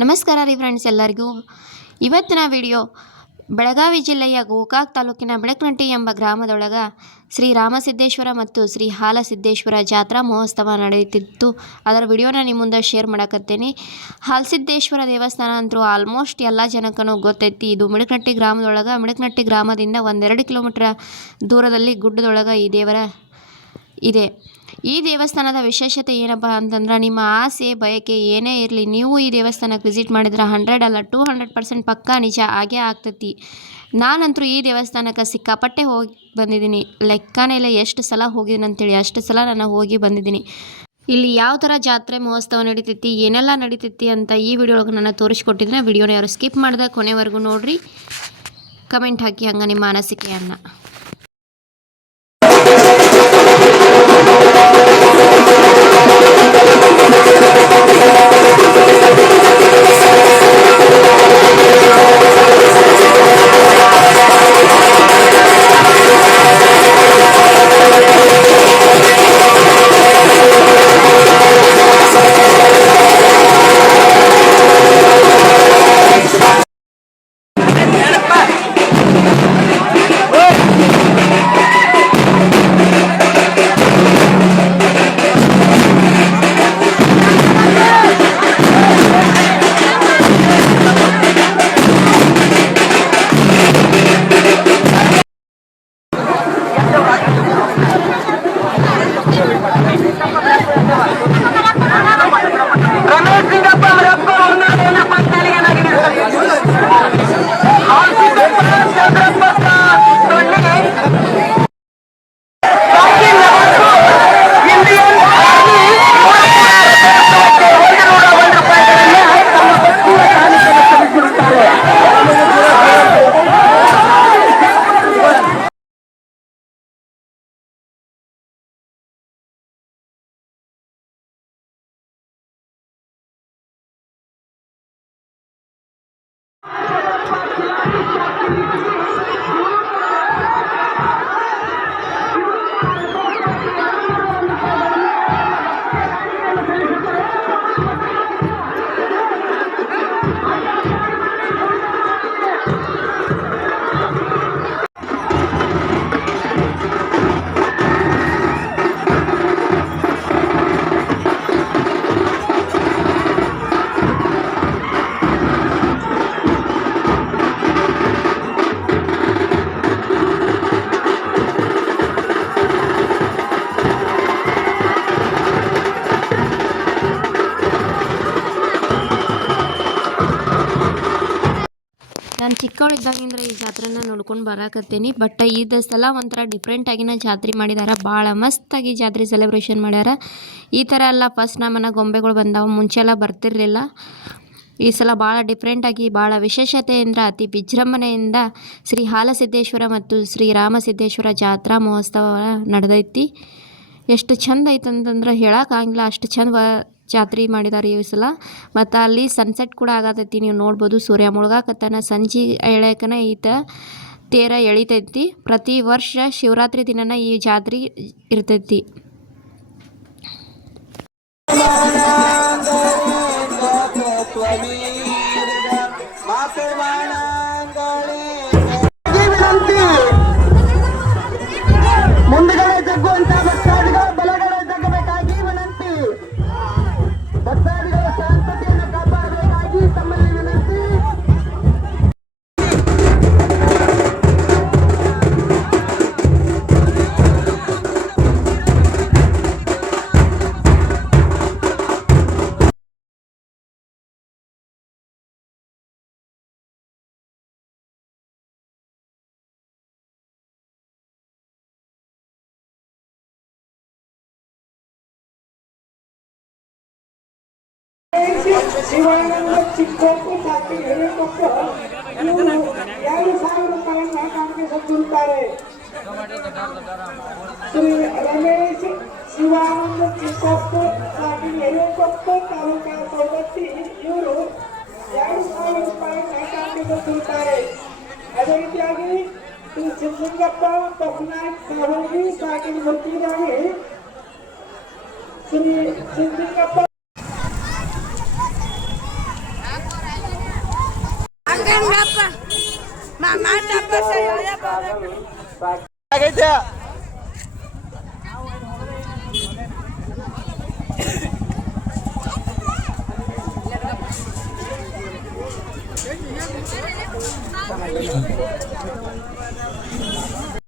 ನಮಸ್ಕಾರ ರೀ ಫ್ರೆಂಡ್ಸ್ ಎಲ್ಲರಿಗೂ. ಇವತ್ತಿನ ವಿಡಿಯೋ ಬೆಳಗಾವಿ ಜಿಲ್ಲೆಯ ಗೋಕಾಕ್ ತಾಲೂಕಿನ ಬೆಳಕನಟ್ಟಿ ಎಂಬ ಗ್ರಾಮದೊಳಗ ಶ್ರೀ ರಾಮಸಿದ್ದೇಶ್ವರ ಮತ್ತು ಶ್ರೀ ಹಾಲಸಿದ್ದೇಶ್ವರ ಜಾತ್ರಾ ಮಹೋತ್ಸವ ನಡೆಯುತ್ತಿತ್ತು. ಅದರ ವಿಡಿಯೋನ ನಿಮ್ಮ ಮುಂದೆ ಶೇರ್ ಮಾಡಕತ್ತೇನೆ. ಹಾಲಸಿದ್ದೇಶ್ವರ ದೇವಸ್ಥಾನ ಅಂತೂ ಆಲ್ಮೋಸ್ಟ್ ಎಲ್ಲ ಜನಕ್ಕೂ ಗೊತ್ತೈತಿ. ಇದು ಮಿಡಕನಟ್ಟಿ ಗ್ರಾಮದೊಳಗೆ ಮಿಡಕನಟ್ಟಿ ಗ್ರಾಮದಿಂದ ಒಂದೆರಡು ಕಿಲೋಮೀಟ್ರ್ ದೂರದಲ್ಲಿ ಗುಡ್ಡದೊಳಗೆ ಈ ದೇವರ ಇದೆ. ಈ ದೇವಸ್ಥಾನದ ವಿಶೇಷತೆ ಏನಪ್ಪ ಅಂತಂದ್ರೆ ನಿಮ್ಮ ಆಸೆ, ಬಯಕೆ ಏನೇ ಇರಲಿ, ನೀವು ಈ ದೇವಸ್ಥಾನಕ್ಕೆ ವಿಸಿಟ್ ಮಾಡಿದ್ರೆ ಹಂಡ್ರೆಡ್ ಅಲ್ಲ ಟೂ ಹಂಡ್ರೆಡ್ ಪರ್ಸೆಂಟ್ ಪಕ್ಕಾ ನಿಜ ಆಗೇ ಆಗ್ತೈತಿ. ನಾನಂತರೂ ಈ ದೇವಸ್ಥಾನಕ್ಕೆ ಸಿಕ್ಕಾಪಟ್ಟೆ ಹೋಗಿ ಬಂದಿದ್ದೀನಿ. ಲೆಕ್ಕನೇ ಇಲ್ಲ ಎಷ್ಟು ಸಲ ಹೋಗಿದ್ದೀನಿ ಅಂತೇಳಿ, ಅಷ್ಟು ಸಲ ನಾನು ಹೋಗಿ ಬಂದಿದ್ದೀನಿ. ಇಲ್ಲಿ ಯಾವ ಥರ ಜಾತ್ರೆ ಮಹೋತ್ಸವ ನಡೀತೈತಿ, ಏನೆಲ್ಲ ನಡೀತೈತಿ ಅಂತ ಈ ವಿಡಿಯೋ ಒಳಗೆ ನಾನು ತೋರಿಸ್ಕೊಟ್ಟಿದ್ರೆ, ವಿಡಿಯೋನ ಯಾರು ಸ್ಕಿಪ್ ಮಾಡಿದೆ ಕೊನೆವರೆಗೂ ನೋಡಿರಿ. ಕಮೆಂಟ್ ಹಾಕಿ ಹಂಗೆ ನಿಮ್ಮ ಅನಿಸಿಕೆಯನ್ನು. ನಾನು ಚಿಕ್ಕವಳಿದ್ದಾಗಿಂದ ಈ ಜಾತ್ರೆನ ನೋಡ್ಕೊಂಡು ಬರಾಕತ್ತೀನಿ. ಬಟ್ ಇದು ಸಲ ಒಂಥರ ಡಿಫ್ರೆಂಟ್ ಆಗಿನ ಜಾತ್ರೆ ಮಾಡಿದಾರ. ಭಾಳ ಮಸ್ತಾಗಿ ಜಾತ್ರೆ ಸೆಲೆಬ್ರೇಷನ್ ಮಾಡ್ಯಾರ. ಈ ಥರ ಎಲ್ಲ ಫಸ್ಟ್ ನಮ್ಮನ ಗೊಂಬೆಗಳು ಬಂದಾವ. ಮುಂಚೆಲ್ಲ ಬರ್ತಿರ್ಲಿಲ್ಲ. ಈ ಸಲ ಭಾಳ ಡಿಫ್ರೆಂಟಾಗಿ ಭಾಳ ವಿಶೇಷತೆಯಿಂದ, ಅತಿ ವಿಜೃಂಭಣೆಯಿಂದ ಶ್ರೀ ಹಾಲಸಿದ್ದೇಶ್ವರ ಮತ್ತು ಶ್ರೀ ರಾಮಸಿದ್ದೇಶ್ವರ ಜಾತ್ರಾ ಮಹೋತ್ಸವ ನಡೆದೈತಿ. ಎಷ್ಟು ಚಂದ ಐತಂತಂದ್ರೆ ಹೇಳೋಕ್ಕಾಗಿಲ್ಲ ಅಷ್ಟು ಚಂದ ಜಾತ್ರೆ ಮಾಡಿದಾರೆ ಈ ಸಲ. ಮತ್ತು ಅಲ್ಲಿ ಸನ್ಸೆಟ್ ಕೂಡ ಆಗತೈತಿ, ನೀವು ನೋಡ್ಬೋದು. ಸೂರ್ಯ ಮುಳುಗಾಕತ್ತನ ಸಂಜೆ ಎಳ್ಯಾಕನ ಈತ ತೇರ ಎಳಿತೈತಿ. ಪ್ರತಿ ವರ್ಷ ಶಿವರಾತ್ರಿ ದಿನನ ಈ ಜಾತ್ರೆ ಇರ್ತೈತಿ. ಶಿವಾನಂದ ಚಿಕ್ಕೋಪ್ಪು ಸಾಕಿ ಹಿರಿಕೊಪ್ಪ ಇವರು ಎರಡು ಸಾವಿರ ರೂಪಾಯಿಯನ್ನ ಕಾಣಿಕೆ ಸಲ್ಲಿಸುತ್ತಾರೆ ಶ್ರೀ ರಮೇಶ್ ಶಿವಾನಂದ ಚಿಕ್ಕೋಪ್ಪು ಸಾಕಿ ಹಿರಿಕೊಪ್ಪ ತಾಲೂಕಾ ಸೌದತ್ತಿ ಇವರು ಎರಡು ಸಾವಿರ ರೂಪಾಯಿಯನ್ನ ಕಾಣಿಕೆ ಸಲ್ಲಿಸುತ್ತಾರೆ ಅದೇ ರೀತಿಯಾಗಿ ಶ್ರೀ ಸಿದ್ಧಲಿಂಗಪ್ಪ ಪಟ್ನಾಯಕ್ ಸಾವರ್ಗಿ ಸಾಕಿನ ಮುತ್ತಿದಾಗಿ ಶ್ರೀ ಸಿದ್ಧಲಿಂಗಪ್ಪ ಆಗೈತೆ